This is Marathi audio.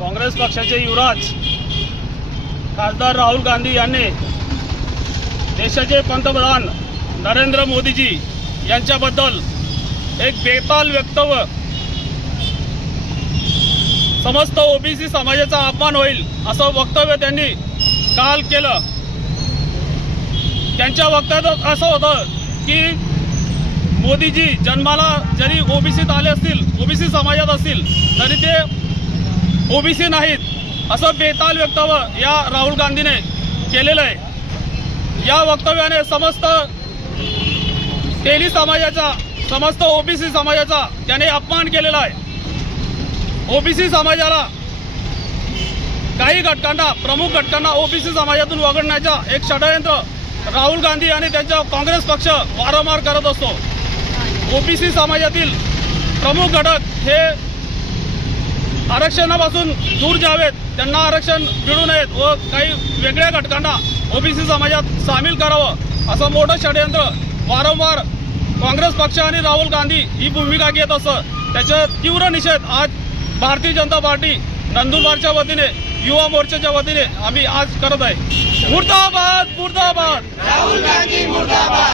काँग्रेस पक्षाचे युवराज खासदार राहुल गांधी यांनी देशाचे पंतप्रधान नरेंद्र मोदीजी यांच्याबद्दल एक बेताल वक्तव्य, समस्त ओबीसी समाजाचा अपमान होईल असं वक्तव्य त्यांनी काल केलं। त्यांच्या वक्तव्यात असं होतं की मोदीजी जन्माला जरी ओबीसीत आले असतील, ओबीसी समाजात असतील, तरी ते ओबीसी नाहीत असं बेताल वक्तव्य या राहुल गांधीने केलेलं आहे। या वक्तव्याने समस्त तेली समाजाचा, समस्त ओबीसी समाजाचा त्याने अपमान केलेला आहे। ओबीसी समाजाला, काही घटकांना, प्रमुख घटकांना ओबीसी समाजातून वगळण्याचा एक षडयंत्र राहुल गांधी आणि त्यांचा काँग्रेस पक्ष वारंवार करत असतो। ओबीसी समाजातील प्रमुख घटक हे आरक्षणापासून दूर जावेत, त्यांना आरक्षण मिळू नयेत व काही वेगळ्या घटकांना ओबीसी समाजात सामील करावं असं मोठं षडयंत्र वारंवार काँग्रेस पक्ष आणि राहुल गांधी ही भूमिका घेत असतं। त्याचा तीव्र निषेध आज भारतीय जनता पार्टी नंदुरबारच्या वतीने, युवा मोर्चाच्या वतीने आम्ही आज करत आहे। मुर्दाबाद मुर्दाबाद, राहुल गांधी मुर्दाबाद।